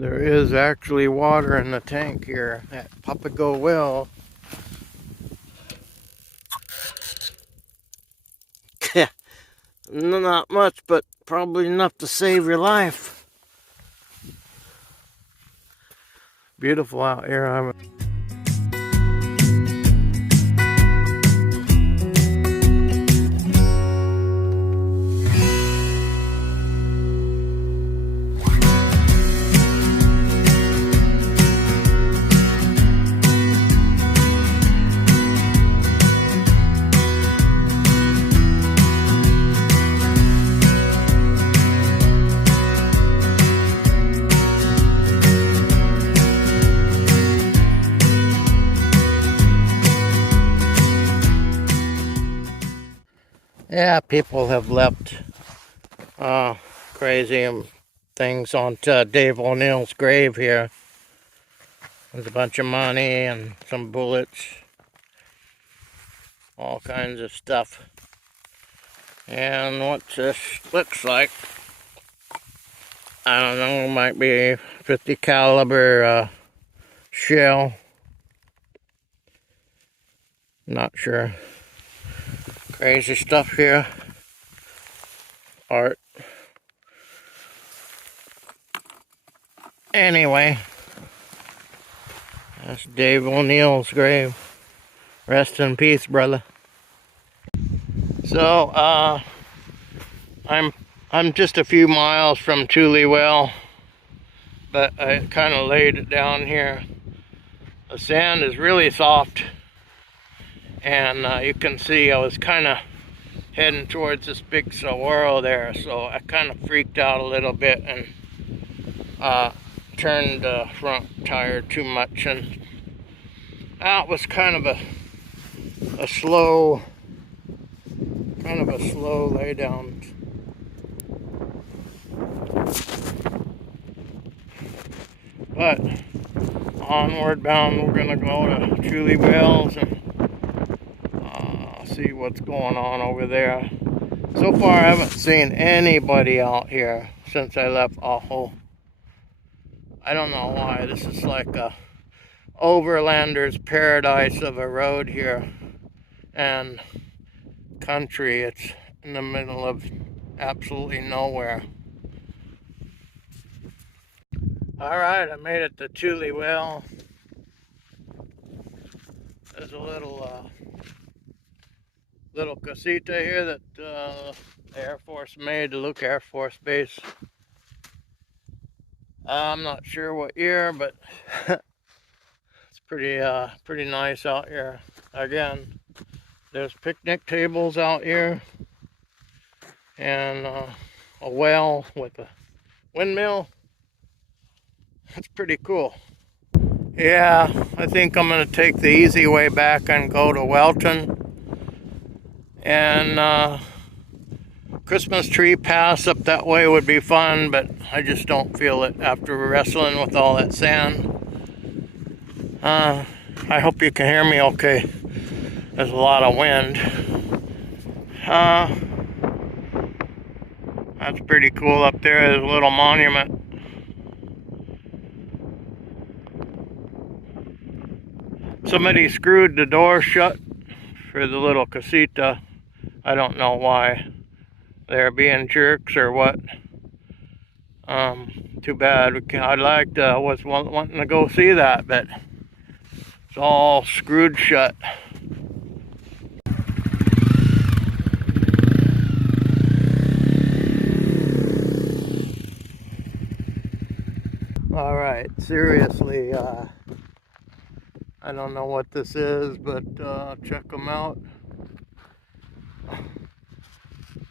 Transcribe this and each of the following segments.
There is actually water in the tank here at Papago Well. Not much, but probably enough to save your life. Beautiful out here. Yeah, people have left crazy things onto Dave O'Neill's grave here. There's a bunch of money and some bullets, all kinds of stuff. And what this looks like, I don't know, might be 50 caliber shell. Not sure. Crazy stuff here. Art. Anyway, that's Dave O'Neill's grave. Rest in peace, brother. So, I'm just a few miles from Tule Well, but I kind of laid it down here. The sand is really soft. And you can see I was kind of heading towards this big saguaro there, so I kind of freaked out a little bit and turned the front tire too much, and that was kind of a slow lay down. But onward bound, we're gonna go to Tule Wells and see what's going on over there. So far I haven't seen anybody out here since I left Ajo. I don't know why. This is like a overlander's paradise of a road here and country. It's in the middle of absolutely nowhere. Alright, I made it to Tule Well. There's a little casita here that the Air Force made, the Luke Air Force Base. I'm not sure what year, but it's pretty nice out here. Again, there's picnic tables out here, and a well with a windmill. That's pretty cool. Yeah, I think I'm going to take the easy way back and go to Welton. And Christmas tree pass up that way would be fun, but I just don't feel it after wrestling with all that sand. I hope you can hear me okay. There's a lot of wind. That's pretty cool up there. There's a little monument. Somebody screwed the door shut for the little casita. I don't know why. They're being jerks or what. Too bad. I was wanting to go see that, but it's all screwed shut. All right, seriously, I don't know what this is, but check them out.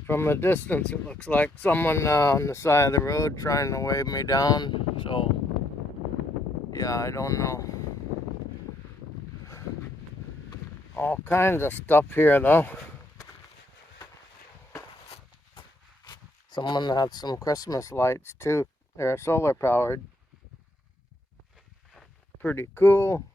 From a distance, it looks like someone on the side of the road trying to wave me down. So, yeah, I don't know. All kinds of stuff here, though. Someone had some Christmas lights, too. They're solar powered. Pretty cool.